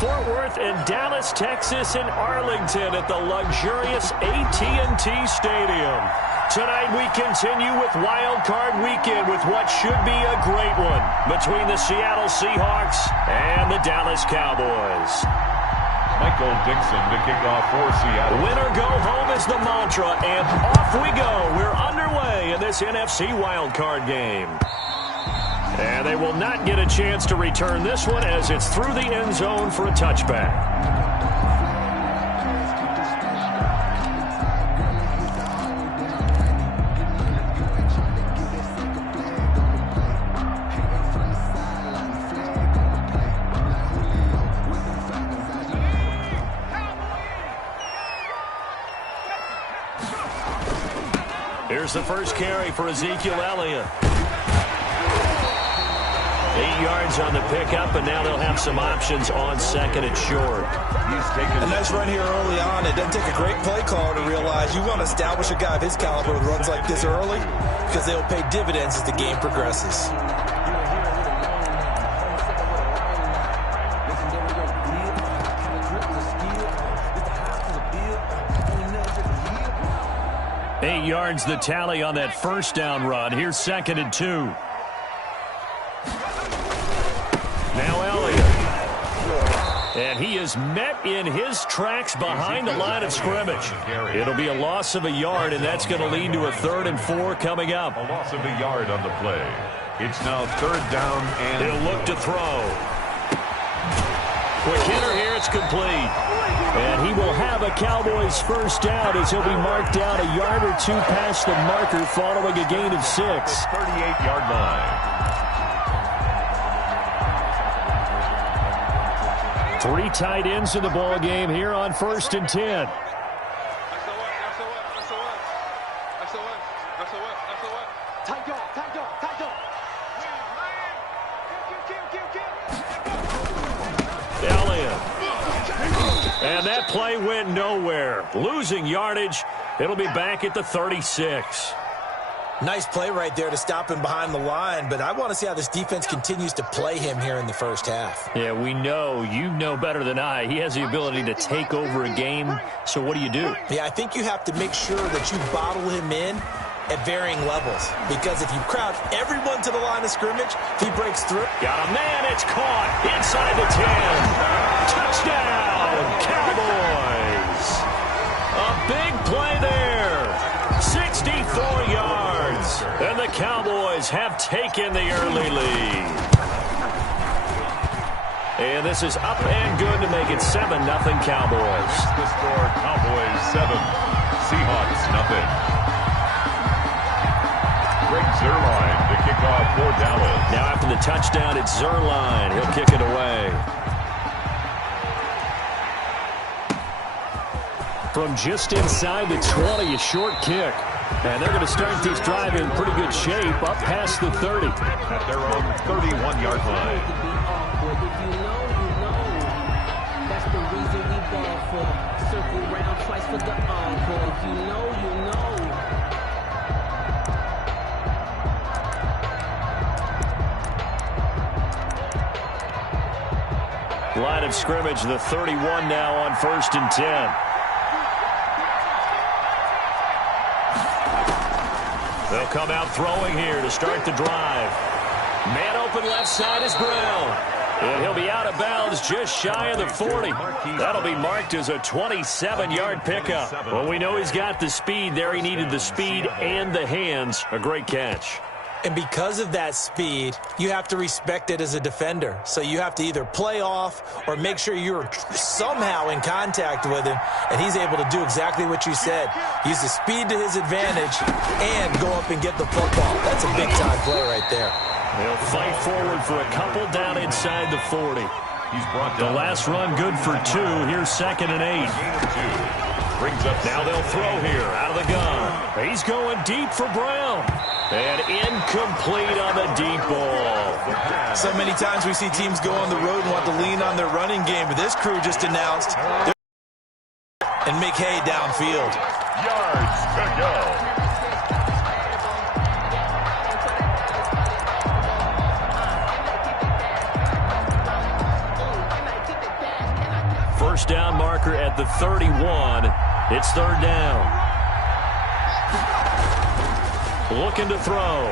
Fort Worth and Dallas, Texas, and Arlington at the luxurious AT&T Stadium. Tonight we continue with Wild Card Weekend with what should be a great one between the Seattle Seahawks and the Dallas Cowboys. Michael Dixon to kick off for Seattle. Win or go home is the mantra, and off we go. We're underway in this NFC Wild Card game. And they will not get a chance to return this one as it's through the end zone for a touchback. Here's the first carry for Ezekiel Elliott. 8 yards on the pickup, and now they'll have some options on second and short. A nice run here early on. It doesn't take a great play caller to realize you want to establish a guy of his caliber with runs like this early because they'll pay dividends as the game progresses. Eight yards the tally on that first down run. Here's second and 2. Now Elliott. And he is met in his tracks behind the line of scrimmage. It'll be a loss of a yard, and that's going to lead to a 3rd and 4 coming up. A loss of a yard on the play. It's now 3rd down and he'll look to throw. Quick hitter here, it's complete. And he will have a Cowboys first down as he'll be marked down a yard or 2 past the marker following a gain of 6. 38-yard line. 3 tight ends in the ball game here on 1st and 10. Elliott. And that play went nowhere. Losing yardage. It'll be back at the 36. Nice play right there to stop him behind the line, but I want to see how this defense continues to play him here in the first half. Yeah, we know. You know better than I. He has the ability to take over a game, so what do you do? Yeah, I think you have to make sure that you bottle him in at varying levels, because if you crowd everyone to the line of scrimmage, if he breaks through. Got a man, it's caught inside the 10. Touchdown, Cowboys. A big play there. 64 yards. And the Cowboys have taken the early lead. And this is up and good to make it 7-0 Cowboys. The score, Cowboys 7, Seahawks nothing. Greg Zuerlein to kick off for Dallas. Now after the touchdown, it's Zuerlein. He'll kick it away. From just inside the 20, a short kick. And they're going to start this drive in pretty good shape, up past the 30. At their own 31-yard line. That's the reason we ball for. Circle round twice for the encore. If you know, you know. Line of scrimmage, the 31 now on 1st and 10. They'll come out throwing here to start the drive. Man open left side is Brown. And he'll be out of bounds just shy of the 40. That'll be marked as a 27-yard pickup. Well, we know he's got the speed there. He needed the speed and the hands. A great catch. And because of that speed, you have to respect it as a defender. So you have to either play off or make sure you're somehow in contact with him, and he's able to do exactly what you said. Use the speed to his advantage and go up and get the football. That's a big-time play right there. They'll fight forward for a couple down inside the 40. He's brought the last run good for 2. Here's 2nd and 8. Brings up now they'll throw here out of the gun. He's going deep for Brown. And incomplete on the deep ball. So many times we see teams go on the road and want to lean on their running game, but this crew just announced and make hay downfield. Yards to go. first down marker at the 31. It's third down. Looking to throw.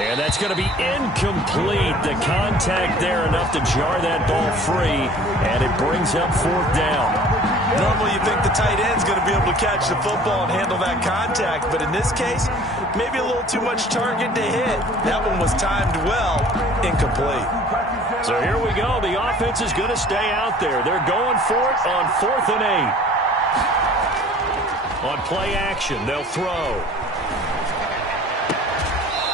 And that's going to be incomplete. The contact there enough to jar that ball free, and it brings up fourth down. Normally you think the tight end's going to be able to catch the football and handle that contact, but in this case, maybe a little too much target to hit. That one was timed well, incomplete. So here we go. The offense is going to stay out there. They're going for it on 4th and 8. On play action, they'll throw.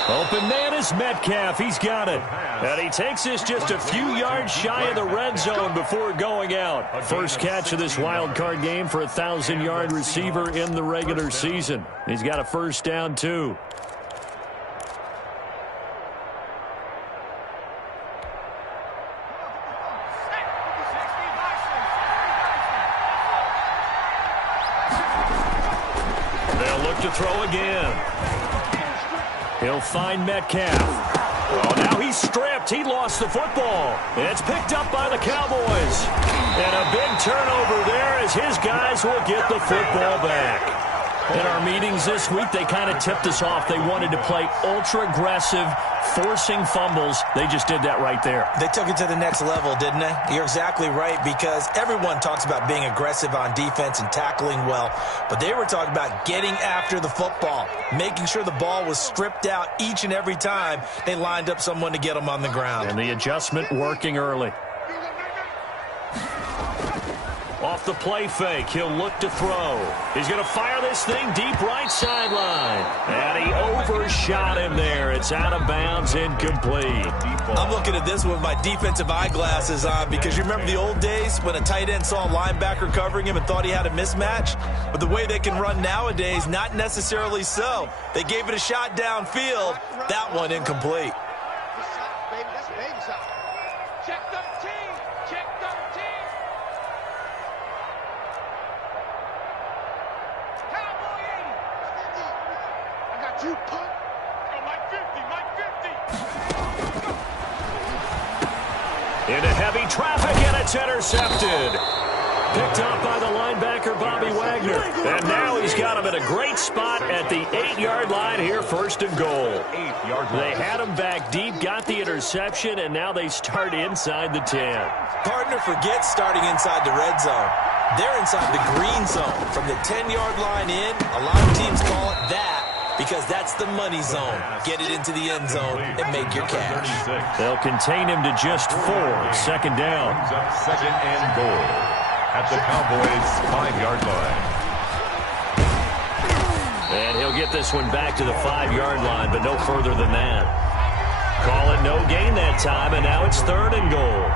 Open man is Metcalf. He's got it. And he takes this just a few yards shy of the red zone before going out. First catch of this wild card game for a 1,000-yard receiver in the regular season. He's got a first down, too. They'll look to throw again. He'll find Metcalf. Oh, now he's stripped. He lost the football. And it's picked up by the Cowboys. And a big turnover there as his guys will get the football back. In our meetings this week, they kind of tipped us off. They wanted to play ultra-aggressive, forcing fumbles. They just did that right there. They took it to the next level, didn't they? You're exactly right, because everyone talks about being aggressive on defense and tackling well, but they were talking about getting after the football, making sure the ball was stripped out each and every time they lined up someone to get them on the ground. And the adjustment working early. Off the play fake, he'll look to throw. He's going to fire this thing deep right sideline. And he overshot him there. It's out of bounds, incomplete. I'm looking at this with my defensive eyeglasses on, because you remember the old days when a tight end saw a linebacker covering him and thought he had a mismatch? But the way they can run nowadays, not necessarily so. They gave it a shot downfield. That one incomplete. Into heavy traffic, and it's intercepted. Picked up by the linebacker, Bobby Wagner. And now he's got him in a great spot at the 8-yard line here, first and goal. They had him back deep, got the interception, and now they start inside the 10. Partner forgets starting inside the red zone. They're inside the green zone. From the 10-yard line in, a lot of teams call it that, because that's the money zone. Get it into the end zone and make your cash. They'll contain him to just 4. Second down. Second and goal at the Cowboys' 5-yard line. And he'll get this one back to the 5-yard line, but no further than that. Call it no gain that time, and now it's third and goal.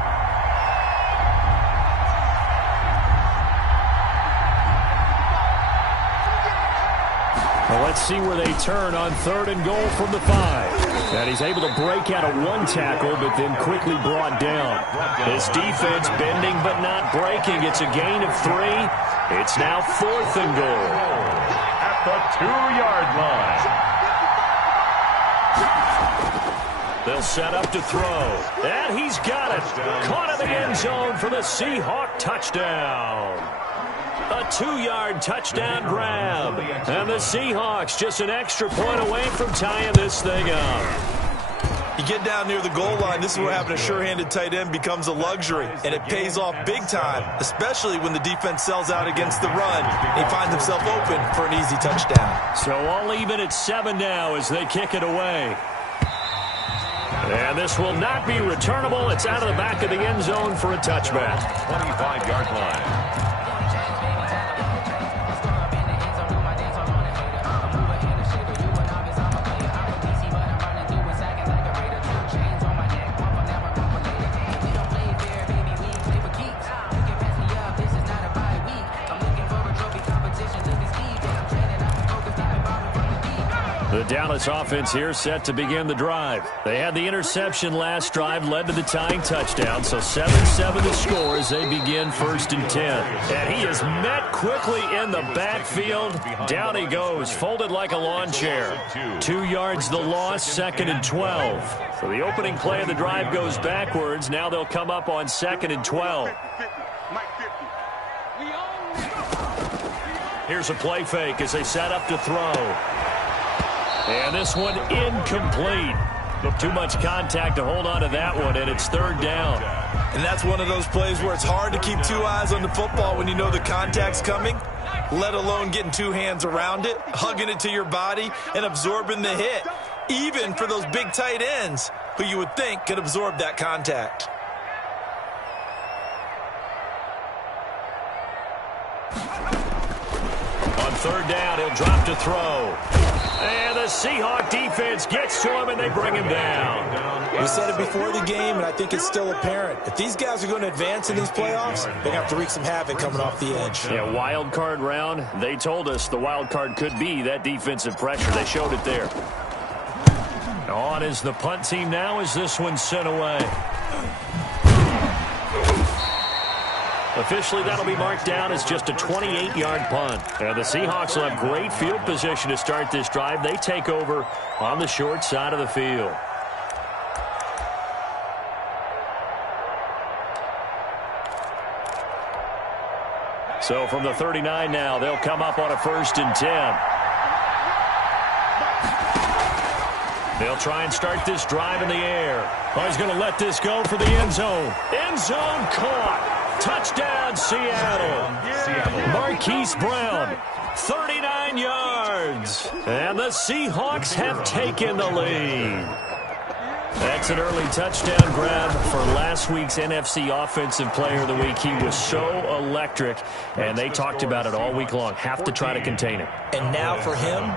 Well, let's see where they turn on third and goal from the 5. And he's able to break out of one tackle, but then quickly brought down. This defense bending but not breaking. It's a gain of 3. It's now fourth and goal. At the 2-yard line. They'll set up to throw. And he's got it. Caught in the end zone for the Seahawk touchdown. A 2-yard touchdown grab. And the Seahawks just an extra point away from tying this thing up. You get down near the goal line, this is where having a sure-handed tight end becomes a luxury, and it pays off big time, especially when the defense sells out against the run. He finds himself open for an easy touchdown. So all even at 7 now as they kick it away. And this will not be returnable. It's out of the back of the end zone for a touchback. 25-yard line. Dallas offense here set to begin the drive. They had the interception last drive, led to the tying touchdown. So 7-7 to score as they begin 1st and 10. And he is met quickly in the backfield. Down he goes, folded like a lawn chair. 2 yards the loss, 2nd and 12. So the opening play of the drive goes backwards. Now they'll come up on 2nd and 12. Here's a play fake as they set up to throw. And this one incomplete. Too much contact to hold on to that one, and it's 3rd down. And that's one of those plays where it's hard to keep 2 eyes on the football when you know the contact's coming, let alone getting 2 hands around it, hugging it to your body, and absorbing the hit, even for those big tight ends who you would think could absorb that contact. On 3rd down, he'll drop to throw. And the Seahawk defense gets to him, and they bring him down. We said it before the game, and I think it's still apparent. If these guys are going to advance in these playoffs, they're going to have to wreak some havoc coming off the edge. Yeah, wild card round. They told us the wild card could be that defensive pressure. They showed it there. On is the punt team now as this one's sent away. Officially, that'll be marked down as just a 28-yard punt. And the Seahawks will have great field position to start this drive. They take over on the short side of the field. So from the 39 now, they'll come up on a 1st and 10. They'll try and start this drive in the air. Oh, he's going to let this go for the end zone. End zone caught. Touchdown, Seattle. Marquise Brown, 39 yards. And the Seahawks have taken the lead. That's an early touchdown grab for last week's NFC Offensive Player of the Week. He was so electric, and they talked about it all week long. Have to try to contain it. And now for him,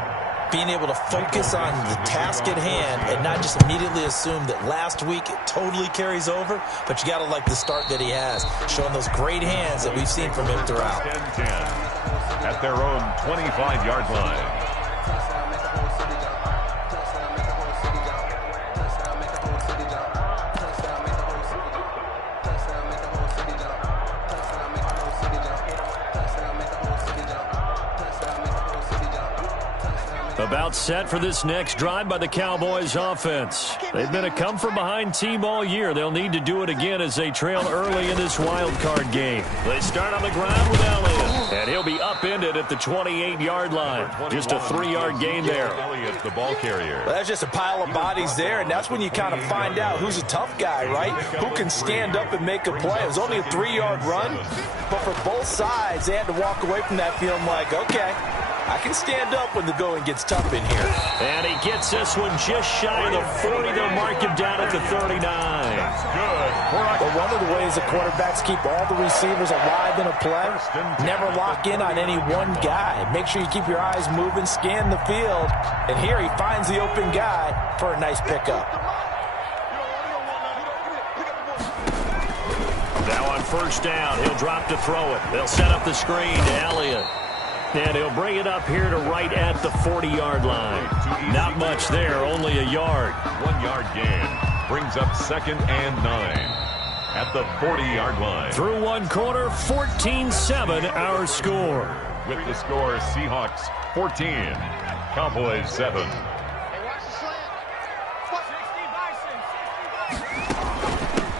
being able to focus on the task at hand and not just immediately assume that last week it totally carries over, but you got to like the start that he has, showing those great hands that we've seen from him throughout. At their own 25-yard line. About set for this next drive by the Cowboys offense. They've been a come-from-behind team all year. They'll need to do it again as they trail early in this wild card game. They start on the ground with Elliott, and he'll be upended at the 28-yard line. Just a 3-yard gain there. Elliott, the ball carrier. Well, that's just a pile of bodies there, and that's when you kind of find out who's a tough guy, right? Who can stand up and make a play. It was only a 3-yard run, but for both sides, they had to walk away from that feeling like, okay, I can stand up when the going gets tough in here. And he gets this one just shy of the 40. They'll mark him down at the 39. Good. But one of the ways the quarterbacks keep all the receivers alive in a play, never lock in on any one guy. Make sure you keep your eyes moving, scan the field. And here he finds the open guy for a nice pickup. Now on 1st down, he'll drop to throw it. They'll set up the screen to Elliott. And he'll bring it up here to right at the 40-yard line. Not much there, only a yard. 1-yard gain brings up 2nd and 9 at the 40-yard line. Through one quarter, 14-7 our score. With the score, Seahawks 14, Cowboys 7.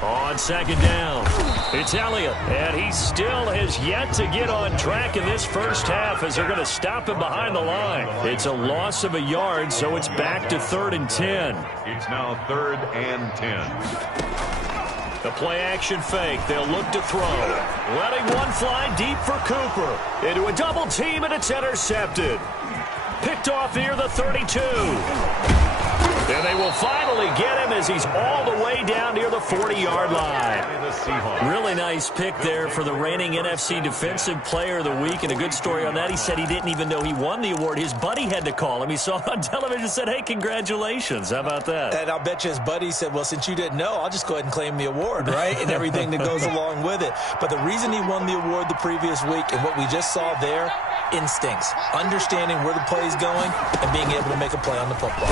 On 2nd down, it's Elliott, and he still has yet to get on track in this first half as they're going to stop him behind the line. It's a loss of a yard, so it's back to 3rd and 10. It's now 3rd and 10. The play-action fake. They'll look to throw. Letting one fly deep for Cooper. Into a double team, and it's intercepted. Picked off near the 32. And they will finally get him as he's all the way down near the 40-yard line. Really nice pick there for the reigning NFC Defensive Player of the Week. And a good story on that. He said he didn't even know he won the award. His buddy had to call him. He saw it on television and said, hey, congratulations. How about that? And I'll bet you his buddy said, well, since you didn't know, I'll just go ahead and claim the award, right? And everything that goes along with it. But the reason he won the award the previous week and what we just saw there, instincts, understanding where the play is going and being able to make a play on the football.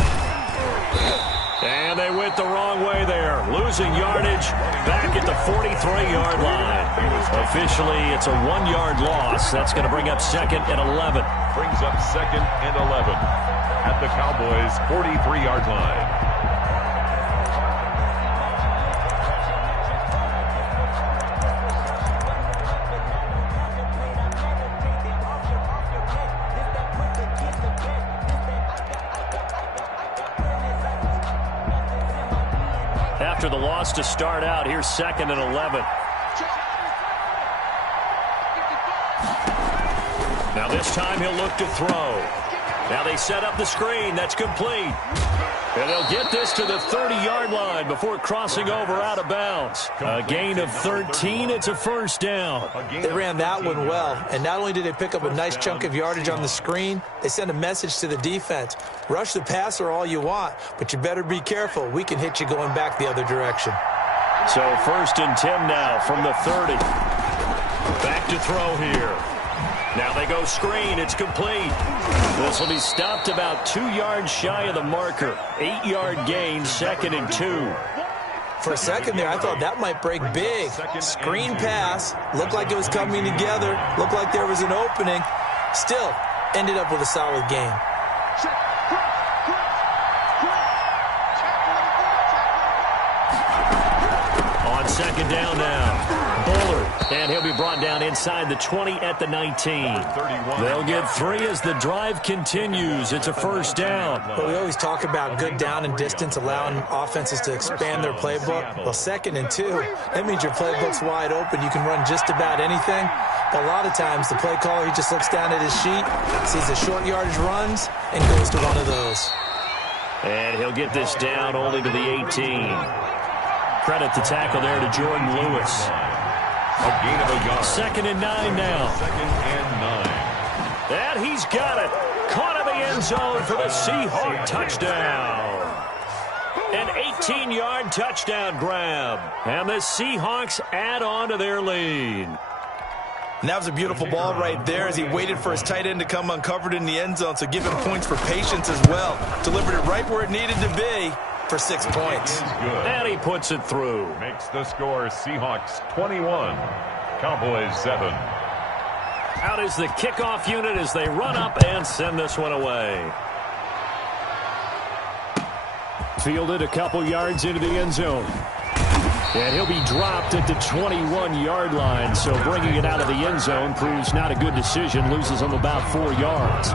And they went the wrong way there, losing yardage back at the 43-yard line. Officially, it's a 1-yard loss. That's going to bring up 2nd and 11. Brings up 2nd and 11 at the Cowboys' 43-yard line. After the loss to start out, here's 2nd and 11. Now this time he'll look to throw. Now they set up the screen. That's complete. And they'll get this to the 30-yard line before crossing over out of bounds. A gain of 13. It's a first down. They ran that one well. And not only did they pick up a nice chunk of yardage on the screen, they sent a message to the defense. Rush the passer all you want, but you better be careful. We can hit you going back the other direction. So 1st and 10 now from the 30. Back to throw here. Now they go screen. It's complete. This will be stopped about 2 yards shy of the marker. 8-yard gain, 2nd and 2. For a second there, I thought that might break big. Screen pass. Looked like it was coming together. Looked like there was an opening. Still, ended up with a solid gain. On 2nd down now. Bullard, and he'll be brought down inside the 20 at the 19. They'll get 3 as the drive continues. It's a first down. But we always talk about good down and distance, allowing offenses to expand their playbook. Well, 2nd and 2, that means your playbook's wide open. You can run just about anything. But a lot of times, the play caller, he just looks down at his sheet, sees the short yardage runs, and goes to one of those. And he'll get this down only to the 18. Credit the tackle there to Jordan Lewis. A gain of a yard. 2nd and 9 now. 2nd and 9. And he's got it. Caught in the end zone for the Seahawk touchdown. An 18-yard touchdown grab. And the Seahawks add on to their lead. And that was a beautiful ball right there as he waited for his tight end to come uncovered in the end zone. So give him points for patience as well. Delivered it right where it needed to be for 6 points. And he puts it through. Makes the score Seahawks 21, Cowboys 7. Out is the kickoff unit as they run up and send this one away. Fielded a couple yards into the end zone. And he'll be dropped at the 21-yard line. So bringing it out of the end zone proves not a good decision. Loses him about 4 yards.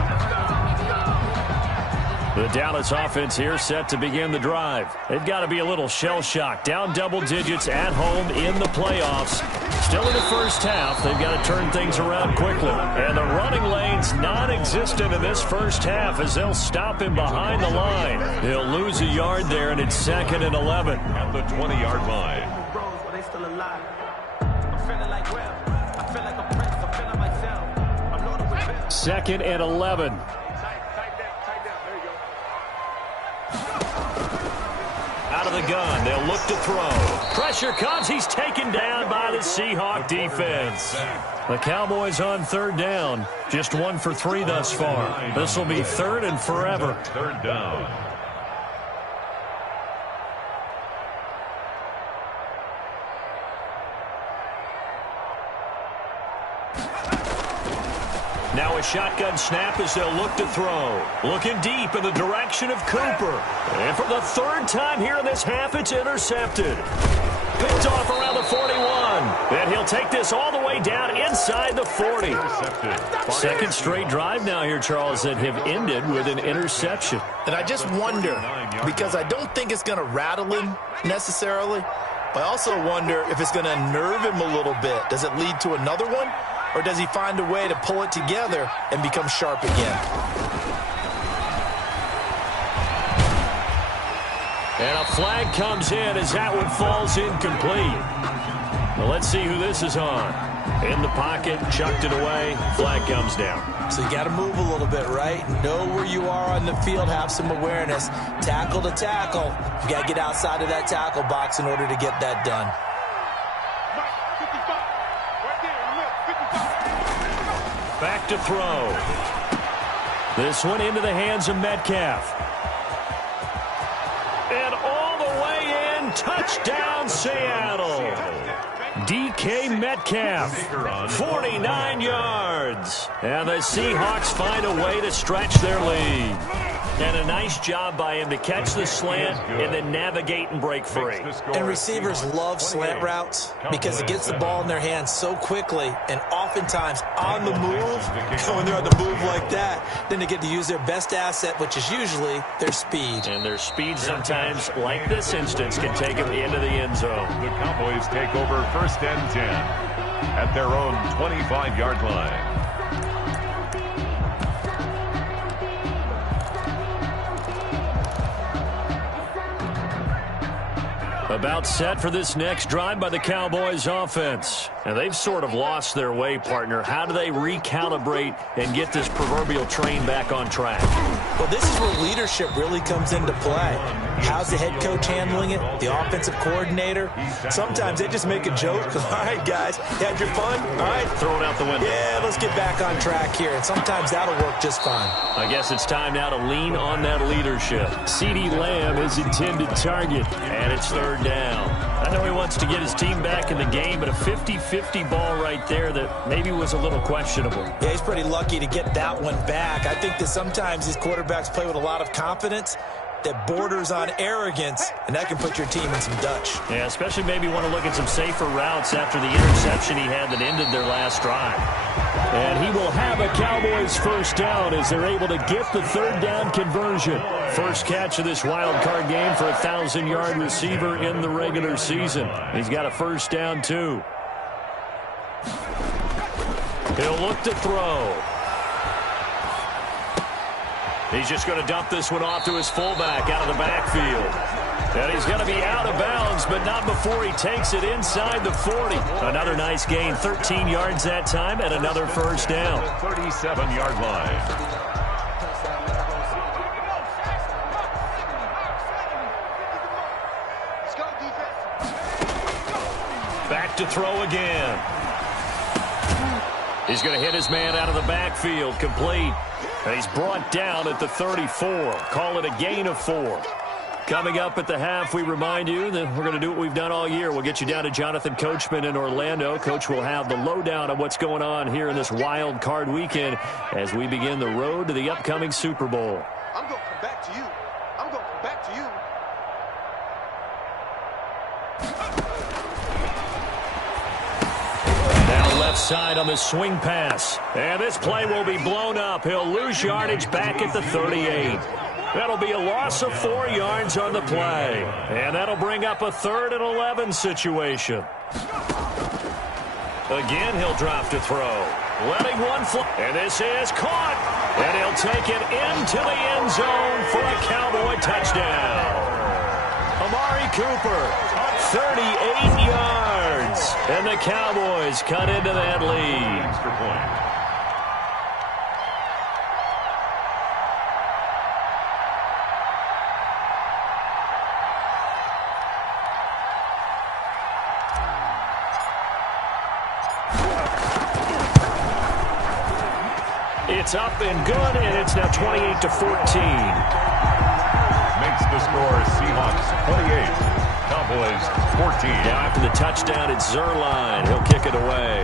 The Dallas offense here set to begin the drive. They've got to be a little shell-shocked. Down double digits at home in the playoffs. Still in the first half. They've got to turn things around quickly. And the running lane's non-existent in this first half as they'll stop him behind the line. He'll lose a yard there, and it's 2nd and 11. At the 20-yard line. 2nd and 11. Out of the gun, they'll look to throw. Pressure comes, he's taken down by the Seahawk defense. The Cowboys on 3rd down, just 1 for 3 thus far. This will be 3rd and forever. 3rd down. Now a shotgun snap as they'll look to throw. Looking deep in the direction of Cooper. And for the 3rd time here in this half, it's intercepted. Picked off around the 41. And he'll take this all the way down inside the 40. Second straight drive now here, Charles, that have ended with an interception. And I just wonder, because I don't think it's going to rattle him necessarily, but I also wonder if it's going to unnerve him a little bit. Does it lead to another one? Or does he find a way to pull it together and become sharp again? And a flag comes in as that one falls incomplete. Well, let's see who this is on. In the pocket, chucked it away, flag comes down. So you got to move a little bit, right? Know where you are on the field, have some awareness. Tackle to tackle. You got to get outside of that tackle box in order to get that done. Back to throw. This one into the hands of Metcalf. And all the way in, touchdown Seattle. DK Metcalf, 49 yards. And the Seahawks find a way to stretch their lead. And a nice job by him to catch the slant and then navigate and break free. And receivers love slant routes because it gets the ball in their hands so quickly and oftentimes on the move. When they're on the move like that, then they get to use their best asset, which is usually their speed. And their speed sometimes, like this instance, can take them into the end zone. The Cowboys take over 1st and 10 at their own 25-yard line. About set for this next drive by the Cowboys offense. And they've sort of lost their way, partner. How do they recalibrate and get this proverbial train back on track? Well, this is where leadership really comes into play. How's the head coach handling it? The offensive coordinator? Sometimes they just make a joke. All right, guys, you had your fun? All right. Throw it out the window. Yeah, let's get back on track here. And sometimes that'll work just fine. I guess it's time now to lean on that leadership. CeeDee Lamb is intended target, and it's 3rd down. I know he wants to get his team back in the game, but a 50-50 ball right there that maybe was a little questionable. Yeah, he's pretty lucky to get that one back. I think that sometimes these quarterbacks play with a lot of confidence that borders on arrogance, and that can put your team in some Dutch. Yeah, especially maybe want to look at some safer routes after the interception he had that ended their last drive. And he will have a Cowboys 1st down as they're able to get the 3rd down conversion. First catch of this wild card game for a 1,000-yard receiver in the regular season. He's got a 1st down, too. He'll look to throw. He's just going to dump this one off to his fullback out of the backfield. And he's going to be out of bounds, but not before he takes it inside the 40. Another nice gain, 13 yards that time, and another 1st down. 37-yard line. Back to throw again. He's going to hit his man out of the backfield, complete. And he's brought down at the 34. Call it a gain of 4. Coming up at the half, we remind you that we're going to do what we've done all year. We'll get you down to Jonathan Coachman in Orlando. Coach will have the lowdown of what's going on here in this wild card weekend as we begin the road to the upcoming Super Bowl. I'm going to come back to you. I'm going to come back to you. Now left side on the swing pass. And this play will be blown up. He'll lose yardage back at the 38. That'll be a loss of 4 yards on the play. And that'll bring up a 3rd and 11 situation. Again, he'll drop to throw. Letting one fly. And this is caught. And he'll take it into the end zone for a Cowboy touchdown. Amari Cooper, 38 yards. And the Cowboys cut into that lead. Extra point. It's up and good, and it's now 28-14. Makes the score Seahawks 28, Cowboys 14. Now after the touchdown, it's Zerline. He'll kick it away.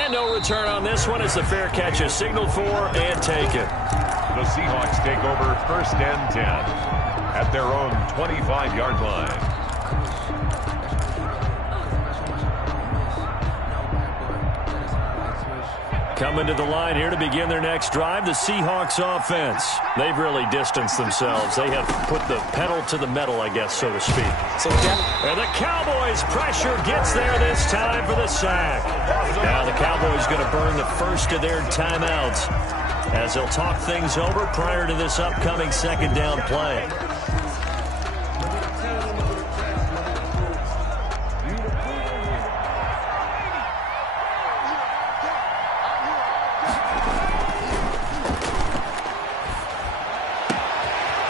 And no return on this one as the fair catch is signaled for and taken. The Seahawks take over 1st and 10 at their own 25-yard line. Coming to the line here to begin their next drive, the Seahawks offense. They've really distanced themselves. They have put the pedal to the metal, I guess, so to speak. And the Cowboys' pressure gets there this time for the sack. Now the Cowboys going to burn the first of their timeouts. as they'll talk things over prior to this upcoming second down play.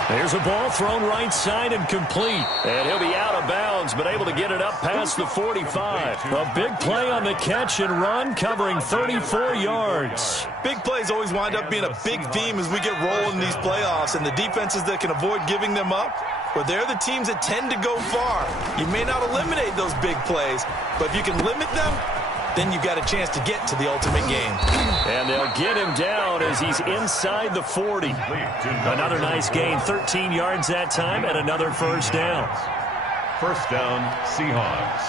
There's a ball thrown right side and complete. And he'll be out of bounds, but able to get it up past the 45. A big play on the catch and run, covering 34 yards. Big plays always wind up being a big theme as we get rolling in these playoffs, and the defenses that can avoid giving them up, well, they're the teams that tend to go far. You may not eliminate those big plays, but if you can limit them, then you got a chance to get to the ultimate game. And they'll get him down as he's inside the 40. Another nice gain, 13 yards that time, and another first down. First down, Seahawks.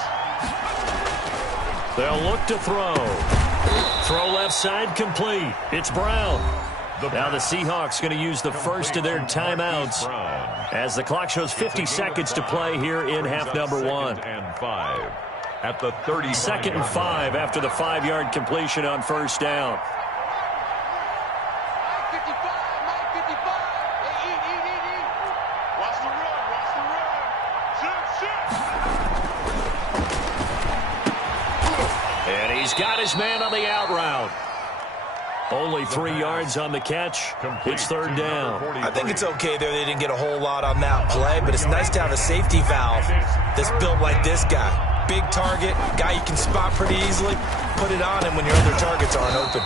They'll look to throw. Throw left side complete. It's Brown. Now the Seahawks going to use the first of their timeouts as the clock shows 50 seconds to play here in half number one. And 5. At the 30. Second and 5 after the 5-yard completion on first down. Watch the run, watch the run. And he's got his man on the out route. Only 3 yards on the catch. It's third down. I think it's okay there. They didn't get a whole lot on that play, but it's nice to have a safety valve that's built like this guy. Big target, guy you can spot pretty easily. Put it on him when your other targets aren't open.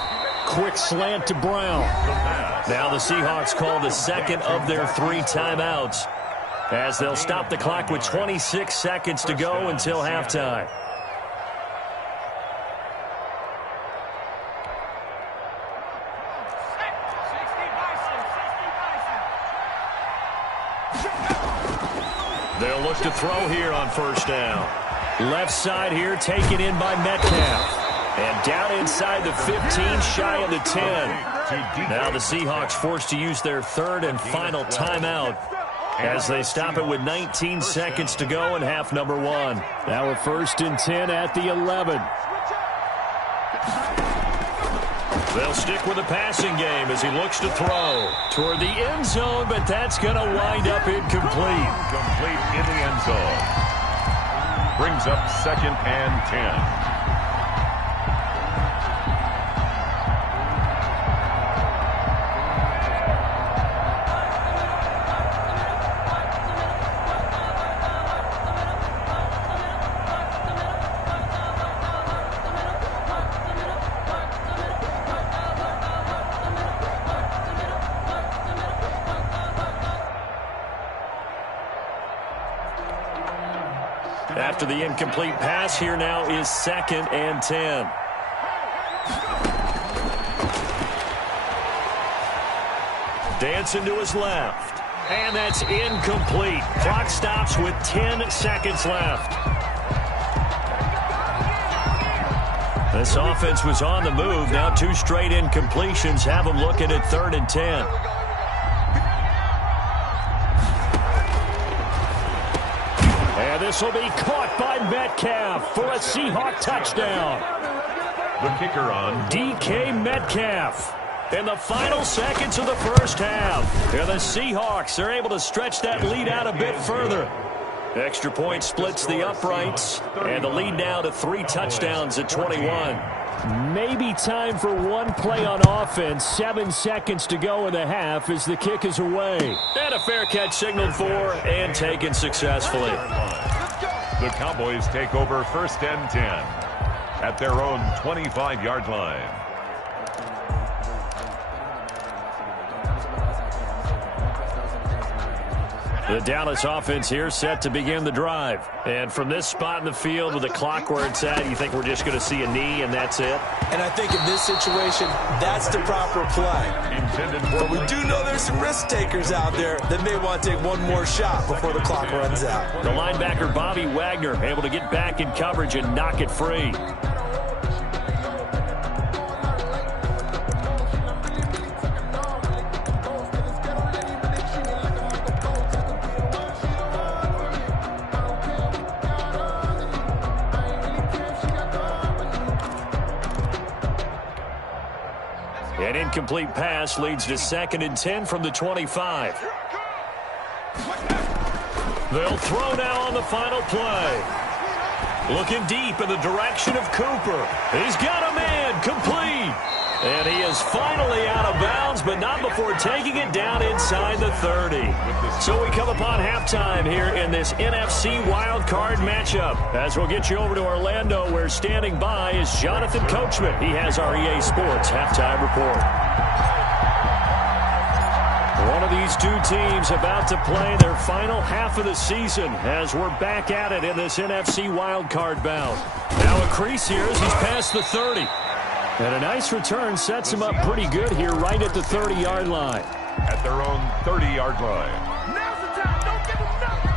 Quick slant to Brown. Now the Seahawks call the second of their 3 timeouts as they'll stop the clock with 26 seconds to go until halftime. They'll look to throw here on first down. Left side here taken in by Metcalf. And down inside the 15, shy of the 10. Now the Seahawks forced to use their third and final timeout as they stop it with 19 seconds to go in half number one. Now a first and 10 at the 11. They'll stick with the passing game as he looks to throw toward the end zone, but that's going to wind up incomplete. Complete in the end zone. Brings up second and 10. After the incomplete pass, here now is second and 10. Dancing to his left. And that's incomplete. Clock stops with 10 seconds left. This offense was on the move. Now 2 straight incompletions have them looking at third and 10. And this will be caught by Metcalf for a Seahawk touchdown. The kicker on DK Metcalf. In the final seconds of the first half. And the Seahawks are able to stretch that lead out a bit further. Extra point splits the uprights. And the lead now to 3 touchdowns at 21. Maybe time for one play on offense. 7 seconds to go in the half as the kick is away. And a fair catch signaled for and taken successfully. The Cowboys take over first and 10 at their own 25-yard line. The Dallas offense here set to begin the drive. And from this spot in the field with the clock where it's at, you think we're just going to see a knee and that's it? And I think in this situation, that's the proper play. But we do know there's some risk takers out there that may want to take one more shot before the clock runs out. The linebacker, Bobby Wagner, able to get back in coverage and knock it free. And An incomplete pass leads to 2nd and 10 from the 25. They'll throw now on the final play. Looking deep in the direction of Cooper. He's got a man, complete. And he is finally out of bounds, but not before taking it down inside the 30. So we come upon halftime here in this NFC wildcard matchup. As we'll get you over to Orlando, where standing by is Jonathan Coachman. He has our EA Sports halftime report. One of these two teams about to play their final half of the season as we're back at it in this NFC wildcard bout. Now a crease here as he's past the 30. And a nice return sets him up pretty good here right at the 30-yard line. At their own 30-yard line. Now's the time. Don't give them nothing.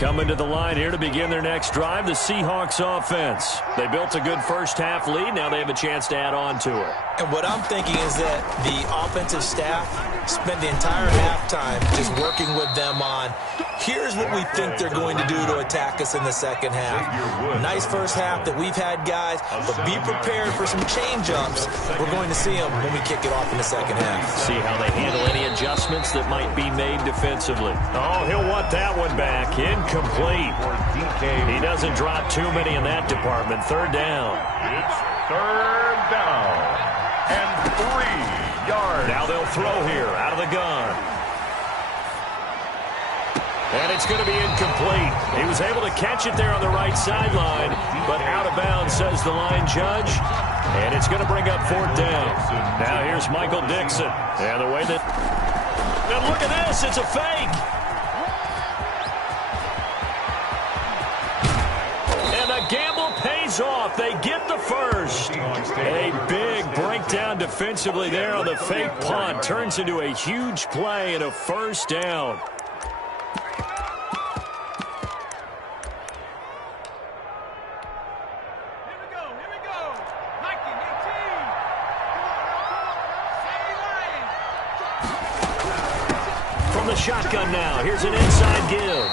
Coming to the line here to begin their next drive, the Seahawks offense. They built a good first-half lead. Now they have a chance to add on to it. And what I'm thinking is that the offensive staff spent the entire halftime just working with them on, here's what we think they're going to do to attack us in the second half. Nice first half that we've had, guys, but be prepared for some change-ups. We're going to see them when we kick it off in the second half. See how they handle any adjustments that might be made defensively. Oh, he'll want that one back. Incomplete. He doesn't drop too many in that department. 3rd down. It's 3rd down. And 3 yards. Now they'll throw here out of the gun. And it's going to be incomplete. He was able to catch it there on the right sideline, but out of bounds, says the line judge. And it's going to bring up 4th down. Now here's Michael Dixon. And the way that... And look at this. It's a fake. And the gamble pays off. They get the first. A big breakdown defensively there on the fake punt. Turns into a huge play and a 1st down. Shotgun now. Here's an inside give.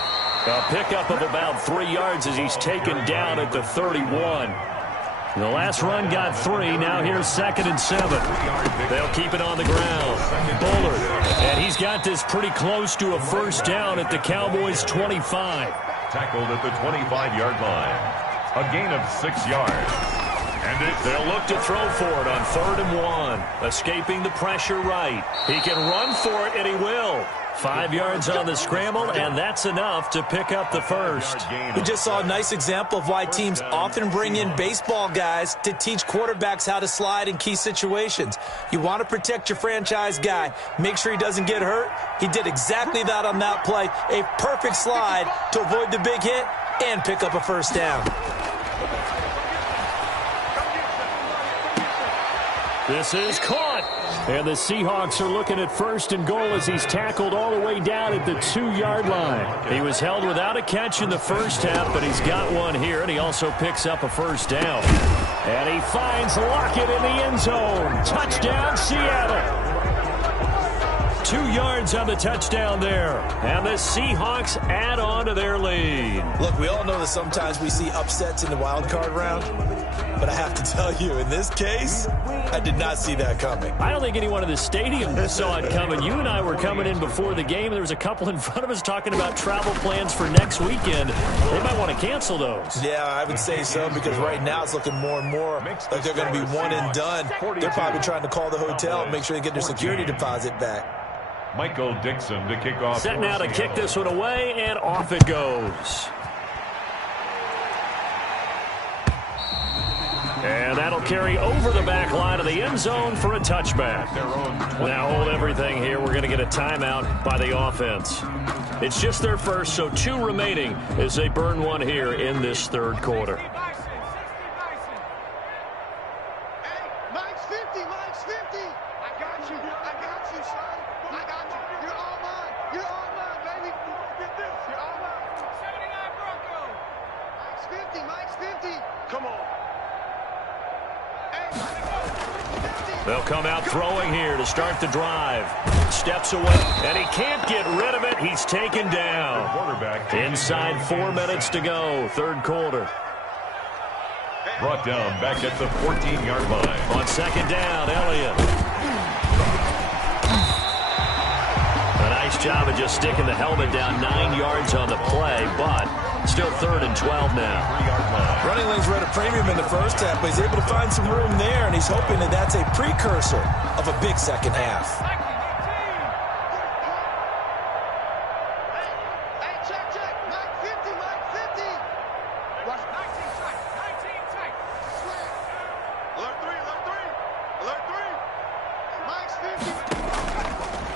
A pickup of about 3 yards as he's taken down at the 31. The last run got 3. Now here's 2nd and 7. They'll keep it on the ground. Bullard. And he's got this pretty close to a 1st down at the Cowboys' 25. Tackled at the 25-yard line. A gain of 6 yards. And they'll look to throw for it on 3rd and 1. Escaping the pressure right. He can run for it, and he will. 5 yards on the scramble, and that's enough to pick up the first. We just saw a nice example of why teams often bring in baseball guys to teach quarterbacks how to slide in key situations. You want to protect your franchise guy. Make sure he doesn't get hurt. He did exactly that on that play. A perfect slide to avoid the big hit and pick up a 1st down. This is caught. And the Seahawks are looking at 1st and goal as he's tackled all the way down at the 2-yard line. He was held without a catch in the first half, but he's got one here, and he also picks up a 1st down. And he finds Lockett in the end zone. Touchdown, Seattle. 2 yards on the touchdown there. And the Seahawks add on to their lead. Look, we all know that sometimes we see upsets in the wild card round. But I have to tell you, in this case, I did not see that coming. I don't think anyone in the stadium saw it coming. You and I were coming in before the game. There was a couple in front of us talking about travel plans for next weekend. They might want to cancel those. Yeah, I would say so, because right now it's looking more and more like they're going to be one and done. They're probably trying to call the hotel and make sure they get their security deposit back. Michael Dixon to kick off. Set now to kick this one away, and off it goes. And that'll carry over the back line of the end zone for a touchback. Now hold everything here. We're going to get a timeout by the offense. It's just their first, so 2 remaining as they burn one here in this 3rd quarter. Hey, Mike's 50, Mike's 50. I got you, son. I got you. You're all mine. You're all mine, baby. Get this. You're all mine. 79 Bronco. Mike's 50. Come on. They'll come out throwing here to start the drive. Steps away, and he can't get rid of it. He's taken down. Inside 4 minutes to go, 3rd quarter. Brought down back at the 14-yard line. On second down, Elliott. A nice job of just sticking the helmet down 9 yards on the play, but still 3rd and 12 now. 3-yard line. Running lanes were at a premium in the first half, but he's able to find some room there, and he's hoping that that's a precursor of a big second half.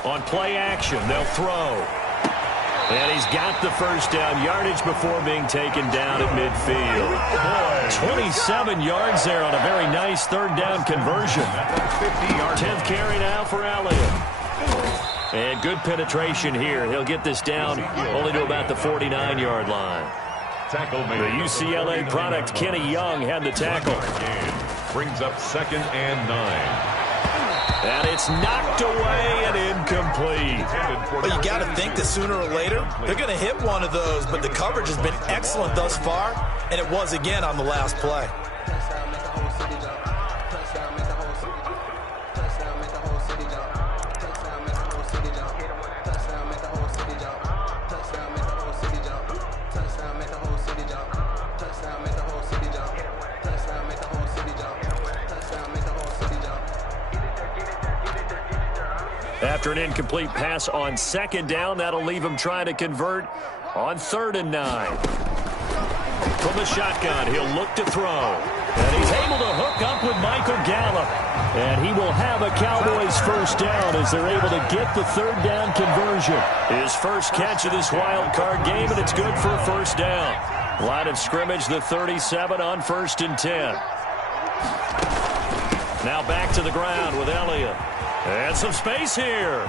On play action, they'll throw. And he's got the first down yardage before being taken down at midfield. 27 yards there on a very nice 3rd down conversion. 10th carry now for Elliott. And good penetration here. He'll get this down only to about the 49-yard line. The UCLA product, Kenny Young, had the tackle. Brings up 2nd and 9. And it's knocked away and incomplete. But you got to think that sooner or later, they're going to hit one of those. But the coverage has been excellent thus far, and it was again on the last play. After an incomplete pass on 2nd down, that'll leave him trying to convert on 3rd and 9. From the shotgun, he'll look to throw. And he's able to hook up with Michael Gallup. And he will have a Cowboys first down as they're able to get the 3rd down conversion. His first catch of this wild card game, and it's good for a first down. Line of scrimmage, the 37 on 1st and 10. Now back to the ground with Elliott. And some space here.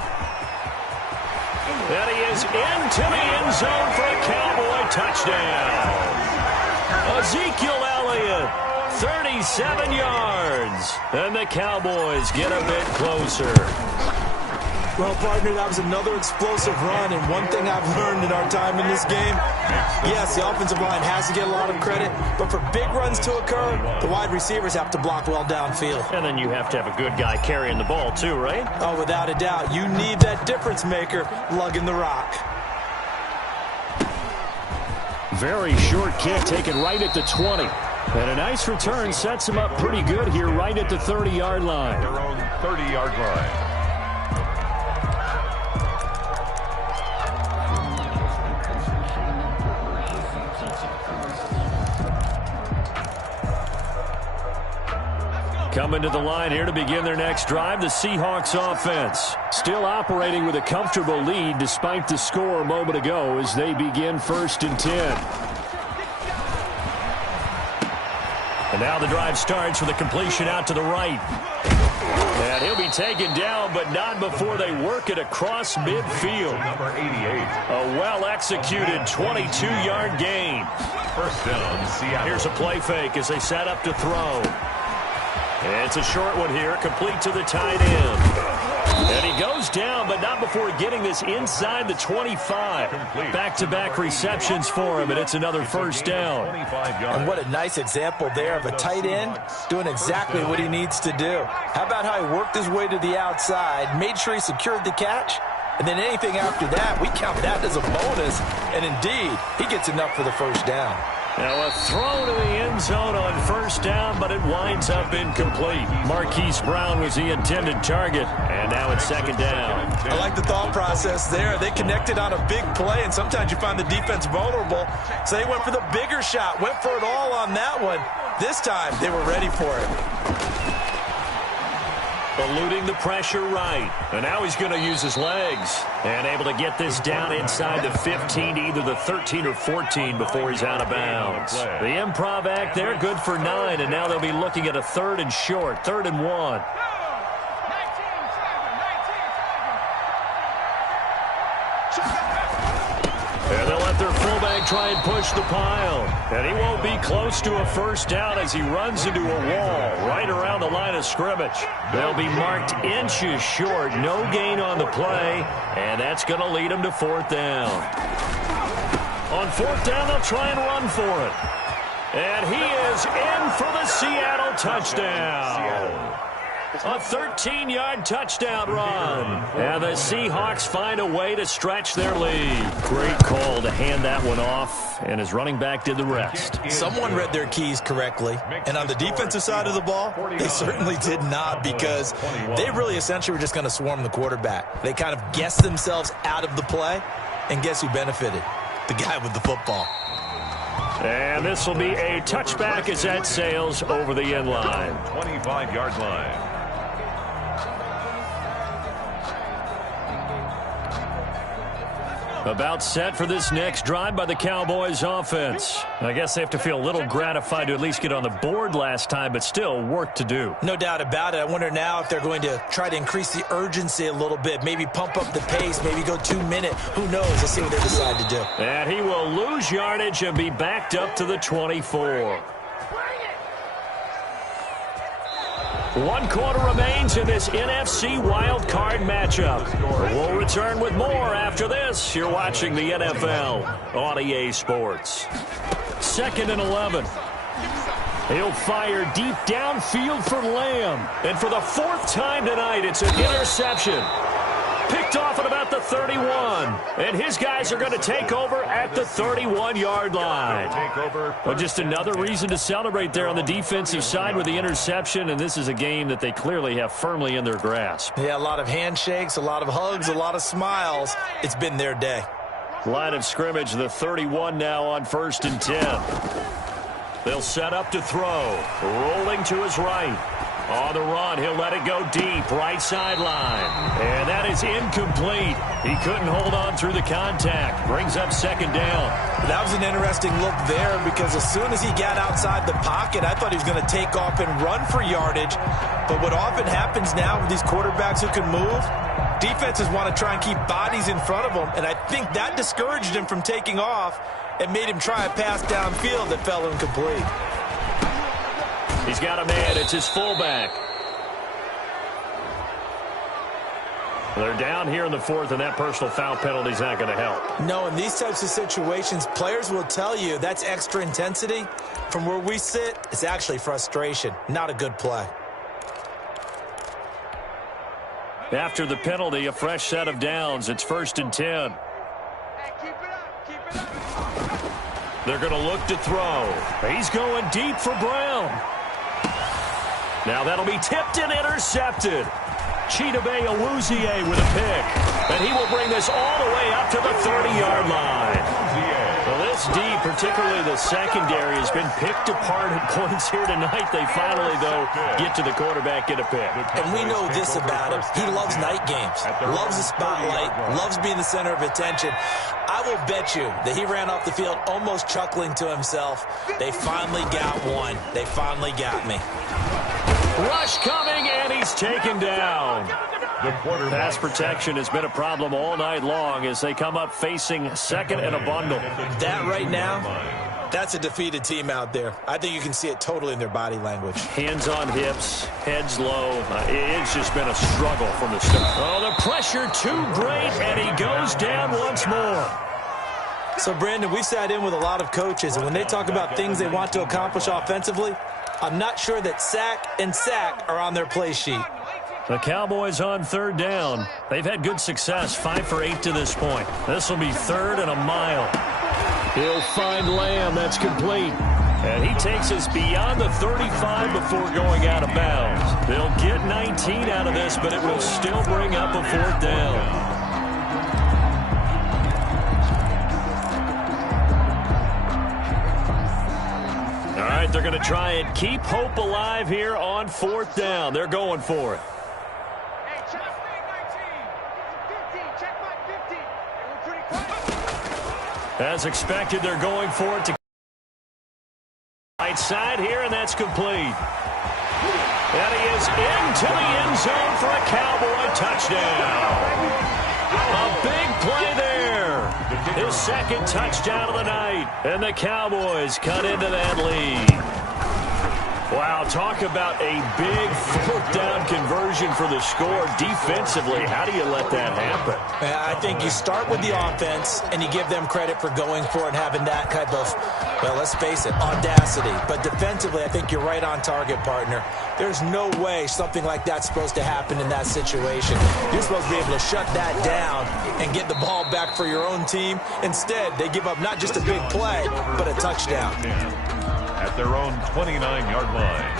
And he is into the end zone for a Cowboy touchdown. Ezekiel Elliott, 37 yards. And the Cowboys get a bit closer. Well, partner, that was another explosive run, and one thing I've learned in our time in this game, yes, the offensive line has to get a lot of credit, but for big runs to occur, the wide receivers have to block well downfield. And then you have to have a good guy carrying the ball too, right? Oh, without a doubt. You need that difference maker lugging the rock. Very short kick taken right at the 20. And a nice return sets him up pretty good here right at the 30-yard line. Their own 30-yard line. Coming to the line here to begin their next drive, the Seahawks offense. Still operating with a comfortable lead despite the score a moment ago as they begin 1st and 10. And now the drive starts with a completion out to the right. And he'll be taken down, but not before they work it across midfield. Number 88. A well-executed 22-yard gain. First down, Seattle. Here's a play fake as they set up to throw. It's a short one here, complete to the tight end. And he goes down, but not before getting this inside the 25. Back-to-back receptions for him, and it's another first down. And what a nice example there of a tight end doing exactly what he needs to do. How about how he worked his way to the outside, made sure he secured the catch, and then anything after that, we count that as a bonus. And indeed, he gets enough for the first down. Now a throw to the end zone on first down, but it winds up incomplete. Marquise Brown was the intended target, and now it's 2nd down. I like the thought process there. They connected on a big play, and sometimes you find the defense vulnerable. So they went for the bigger shot, went for it all on that one. This time, they were ready for it. Eluding the pressure right. And now he's going to use his legs. And able to get this down inside the 15 to either the 13 or 14 before he's out of bounds. The improv act there, good for 9. And now they'll be looking at a 3rd and short, 3rd and 1. And they'll let their fullback try and push the pile. And he won't be close to a first down as he runs into a wall right around the line of scrimmage. They'll be marked inches short. No gain on the play. And that's going to lead them to 4th down. On 4th down, they'll try and run for it. And he is in for the Seattle touchdown. A 13-yard touchdown run. And the Seahawks find a way to stretch their lead. Great call to hand that one off, and his running back did the rest. Someone read their keys correctly, and on the defensive side of the ball, they certainly did not, because they really essentially were just going to swarm the quarterback. They kind of guessed themselves out of the play, and guess who benefited? The guy with the football. And this will be a touchback as that sails over the end line. 25-yard line. About set for this next drive by the Cowboys offense. I guess they have to feel a little gratified to at least get on the board last time, but still work to do. No doubt about it. I wonder now if they're going to try to increase the urgency a little bit, maybe pump up the pace, maybe go 2-minute. Who knows? Let's see what they decide to do. And he will lose yardage and be backed up to the 24. 1 quarter remains in this NFC wildcard matchup. We'll return with more after this. You're watching the NFL on EA Sports. 2nd and 11. He'll fire deep downfield for Lamb. And for the 4th time tonight, it's an interception. Picked off at about the 31. And his guys are going to take over at the 31-yard line. Well, just another reason to celebrate there on the defensive side with the interception, and this is a game that they clearly have firmly in their grasp. Yeah, a lot of handshakes, a lot of hugs, a lot of smiles. It's been their day. Line of scrimmage, the 31 now on 1st and 10. They'll set up to throw. Rolling to his right. On the run, he'll let it go deep, right sideline. And that is incomplete. He couldn't hold on through the contact. Brings up 2nd down. That was an interesting look there, because as soon as he got outside the pocket, I thought he was going to take off and run for yardage. But what often happens now with these quarterbacks who can move, defenses want to try and keep bodies in front of them, and I think that discouraged him from taking off and made him try a pass downfield that fell incomplete. He's got a man. It's his fullback. They're down here in the 4th, and that personal foul penalty is not going to help. No, in these types of situations, players will tell you that's extra intensity. From where we sit, it's actually frustration. Not a good play. After the penalty, a fresh set of downs. It's 1st and 10. Hey, keep it up. Keep it up. They're going to look to throw. He's going deep for Brown. Now that'll be tipped and intercepted. Chidobe Awuzie with a pick. And he will bring this all the way up to the 30-yard line. Well, this D, particularly the secondary, has been picked apart at points here tonight. They finally, though, get to the quarterback, get a pick. And we know this about him. He loves night games, loves the spotlight, loves being the center of attention. I will bet you that he ran off the field almost chuckling to himself. They finally got one. They finally got me. Rush coming, and he's taken down. Pass protection has been a problem all night long as they come up facing 2nd and a bundle. That right now, that's a defeated team out there. I think you can see it totally in their body language. Hands on hips, heads low. It's just been a struggle from the start. Oh, the pressure too great, and he goes down once more. So, Brandon, we've sat in with a lot of coaches, and when they talk about things they want to accomplish offensively, I'm not sure that sack and sack are on their play sheet. The Cowboys on 3rd down. They've had good success, 5 for 8 to this point. This will be 3rd and a mile. He'll find Lamb. That's complete. And he takes us beyond the 35 before going out of bounds. They'll get 19 out of this, but it will still bring up a 4th down. All right, they're going to try and keep hope alive here on 4th down. They're going for it. Hey, check 19. 15. Check my 15. We're pretty quiet. As expected, they're going for it to right side here, and that's complete. And he is into the end zone for a Cowboy touchdown. A big play there. His 2nd touchdown of the night. And the Cowboys cut into that lead. Wow, talk about a big fourth down conversion for the score. Defensively, how do you let that happen? I think you start with the offense, and you give them credit for going for it and having that type of, well, let's face it, audacity. But defensively, I think you're right on target, partner. There's no way something like that's supposed to happen in that situation. You're supposed to be able to shut that down and get the ball back for your own team. Instead, they give up not just a big play, but a touchdown. At their own 29-yard line.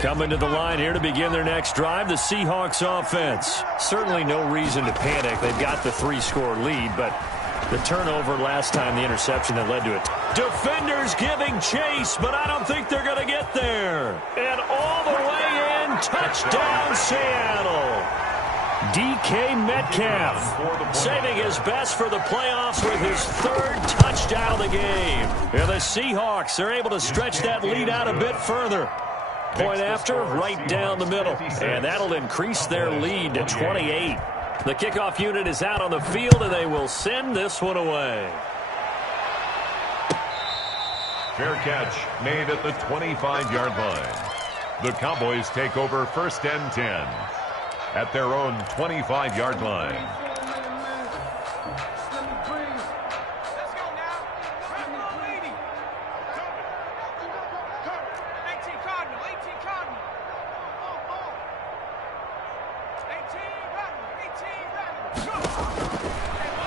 Coming to the line here to begin their next drive, the Seahawks offense. Certainly no reason to panic. They've got the 3-score lead, but the turnover last time, the interception that led to it. Defenders giving chase, but I don't think they're going to get there. And all the way in, touchdown Seattle. DK Metcalf saving his best for the playoffs with his 3rd touchdown of the game. And the Seahawks are able to stretch that lead out a bit further. Point after, right down the middle. And that'll increase their lead to 28. The kickoff unit is out on the field, and they will send this one away. Fair catch made at the 25-yard line. The Cowboys take over 1st and 10. At their own 25-yard line. Let's go now. 18 Cardinal. 18 Cardinal. 18 Cardinal.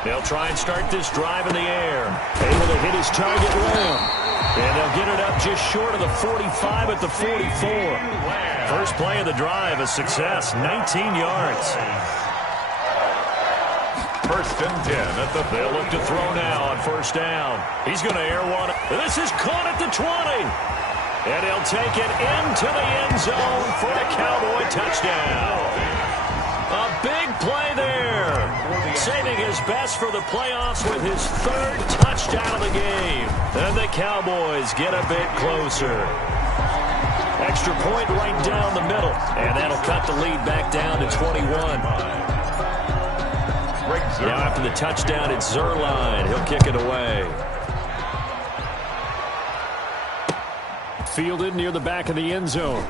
They'll try and start this drive in the air. Able to hit his target rim. And they'll get it up just short of the 45 at the 44. First play of the drive, a success, 19 yards. 1st and 10 at the. They'll look to throw now on 1st down. He's going to air one. This is caught at the 20. And he'll take it into the end zone for the Cowboy touchdown. A big play there. Saving his best for the playoffs with his 3rd touchdown of the game. And the Cowboys get a bit closer. Extra point right down the middle. And that'll cut the lead back down to 21. Now after the touchdown, it's Zerline. He'll kick it away. Fielded near the back of the end zone.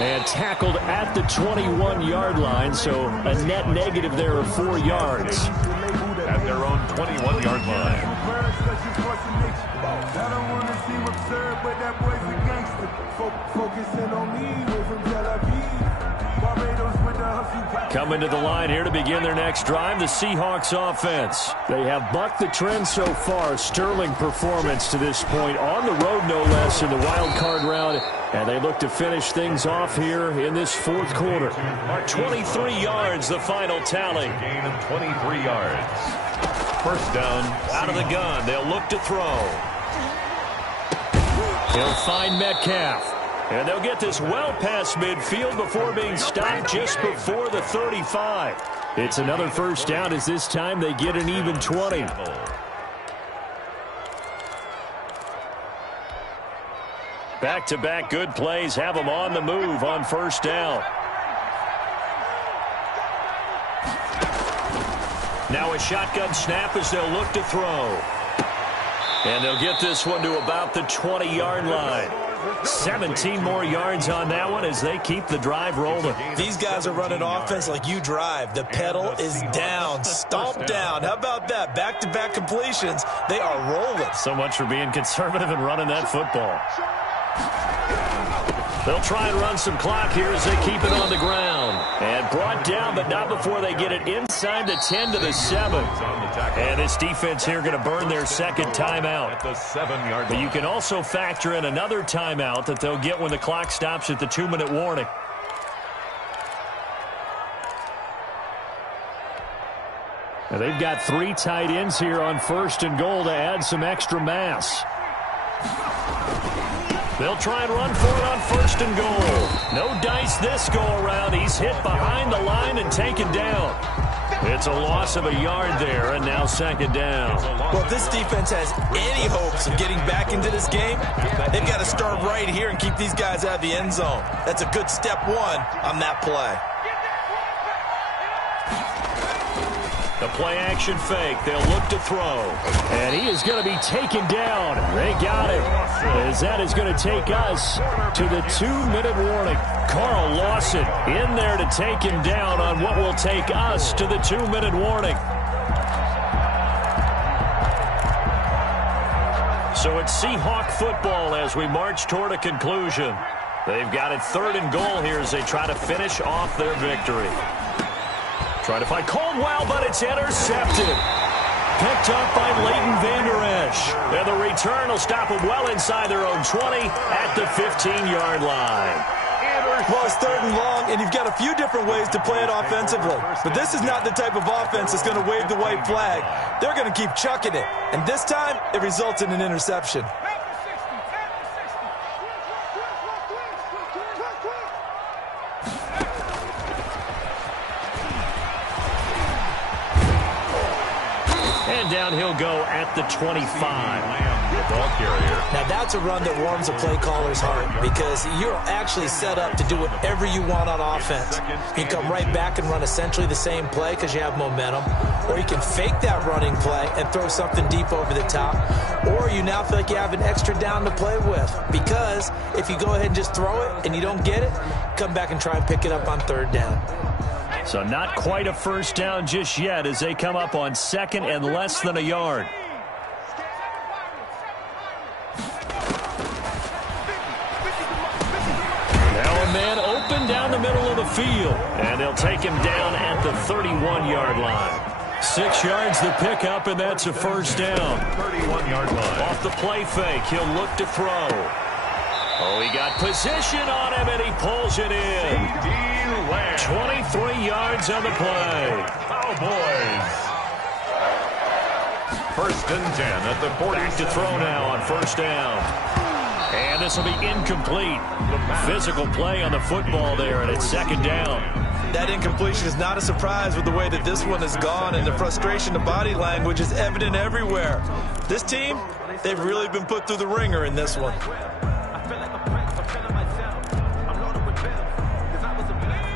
And tackled at the 21-yard line, so a net negative there of 4 yards. At their own 21-yard line. Coming to the line here to begin their next drive, the Seahawks offense. They have bucked the trend so far. Sterling performance to this point on the road, no less, in the wild card round. And they look to finish things off here in this 4th quarter. 23 yards, the final tally. Gain of 23 yards. 1st down. Out of the gun. They'll look to throw. He'll find Metcalf. And they'll get this well past midfield before being stopped just before the 35. It's another 1st down as this time they get an even 20. Back-to-back good plays have them on the move on 1st down. Now a shotgun snap as they'll look to throw. And they'll get this one to about the 20-yard line. 17 more yards on that one as they keep the drive rolling. These guys are running offense like you drive. The pedal is down, stomped down. How about that? Back-to-back completions. They are rolling. So much for being conservative and running that football. They'll try and run some clock here as they keep it on the ground. And brought down, but not before they get it inside the 10 to the 7. And this defense here going to burn their 2nd timeout. At the 7-yard line. But you can also factor in another timeout that they'll get when the clock stops at the 2-minute warning. Now they've got 3 tight ends here on 1st and goal to add some extra mass. They'll try and run for it on 1st and goal. No dice this go-around. He's hit behind the line and taken down. It's a loss of a yard there, and now 2nd down. Well, if this defense has any hopes of getting back into this game, they've got to start right here and keep these guys out of the end zone. That's a good step 1 on that play. The play-action fake. They'll look to throw. And he is going to be taken down. They got him. As that is going to take us to the 2-minute warning. Carl Lawson in there to take him down on what will take us to the 2-minute warning. So it's Seahawk football as we march toward a conclusion. They've got it 3rd and goal here as they try to finish off their victory. Try to find Caldwell, but it's intercepted. Picked up by Leighton Vander Esch. And the return will stop them well inside their own 20 at the 15-yard line. Well, it's 3rd and long, and you've got a few different ways to play it offensively. But this is not the type of offense that's going to wave the white flag. They're going to keep chucking it. And this time, it results in an interception. And down he'll go at the 25. Ball carrier. Now, that's a run that warms a play caller's heart because you're actually set up to do whatever you want on offense. You can come right back and run essentially the same play because you have momentum, or you can fake that running play and throw something deep over the top, or you now feel like you have an extra down to play with because if you go ahead and just throw it and you don't get it, come back and try and pick it up on 3rd down. So not quite a first down just yet as they come up on 2nd and less than a yard. Man open down the middle of the field, and they'll take him down at the 31-yard line. 6 yards the pickup, and that's a first down. 31-yard line. Off the play fake, he'll look to throw. Oh, he got position on him, and he pulls it in. 23 yards on the play. Cowboys. 1st and 10 at the 40. Back to throw now on 1st down. And this will be incomplete. Physical play on the football there, and it's 2nd down. That incompletion is not a surprise with the way that this one has gone, and the frustration of body language is evident everywhere. This team, they've really been put through the ringer in this one.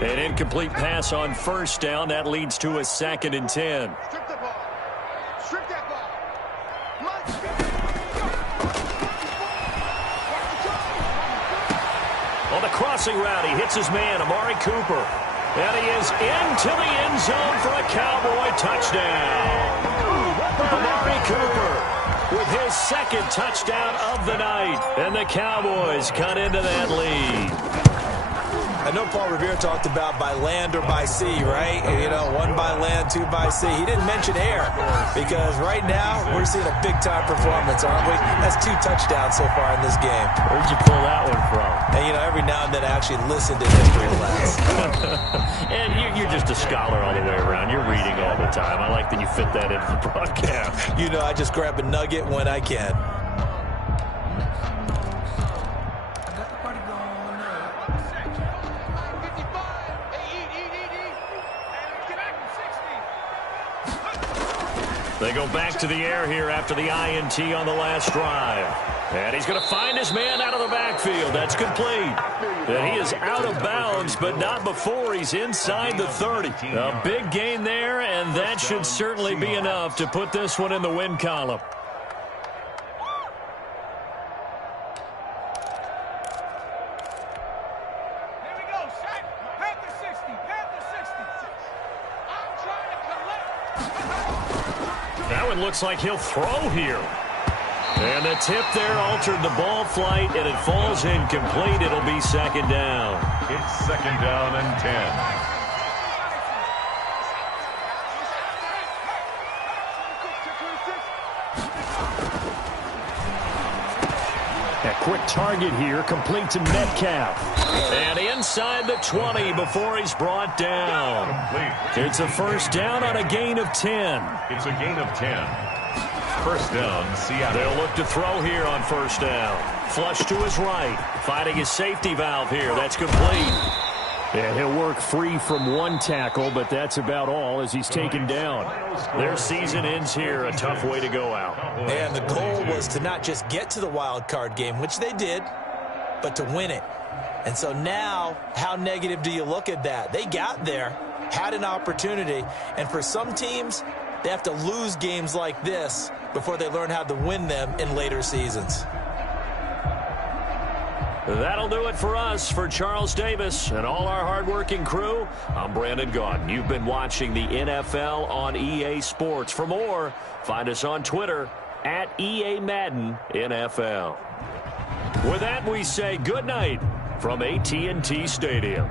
An incomplete pass on 1st down. That leads to a 2nd and 10. Strip the ball. Strip that ball. On the crossing route, he hits his man, Amari Cooper. And he is into the end zone for a Cowboy touchdown. Amari Cooper with his 2nd touchdown of the night. And the Cowboys cut into that lead. I know Paul Revere talked about by land or by sea, right? You know, 1 by land, 2 by sea. He didn't mention air because right now we're seeing a big-time performance, aren't we? That's 2 touchdowns so far in this game. Where'd you pull that one from? And, you know, every now and then I actually listen to history class. And you're just a scholar all the way around. You're reading all the time. I like that you fit that into the broadcast. You know, I just grab a nugget when I can. They go back to the air here after the INT on the last drive. And he's going to find his man out of the backfield. That's complete. And he is out of bounds, but not before he's inside the 30. A big gain there, and that should certainly be enough to put this one in the win column. That one looks like he'll throw here. And the tip there altered the ball flight, and it falls incomplete. It'll be 2nd down. It's 2nd down and 10. A quick target here, complete to Metcalf. And inside the 20 before he's brought down. It's a first down on a gain of 10. It's a gain of 10. First down, Seattle. They'll look to throw here on 1st down. Flush to his right. Finding his safety valve here. That's complete. And he'll work free from 1 tackle, but that's about all as he's taken down. Their season ends here. A tough way to go out. And the goal was to not just get to the wild card game, which they did, but to win it. And so now, how negative do you look at that? They got there, had an opportunity. And for some teams, they have to lose games like this before they learn how to win them in later seasons. That'll do it for us. For Charles Davis and all our hardworking crew, I'm Brandon Gaudin. You've been watching the NFL on EA Sports. For more, find us on Twitter at EA Madden NFL. With that, we say good night from AT&T Stadium.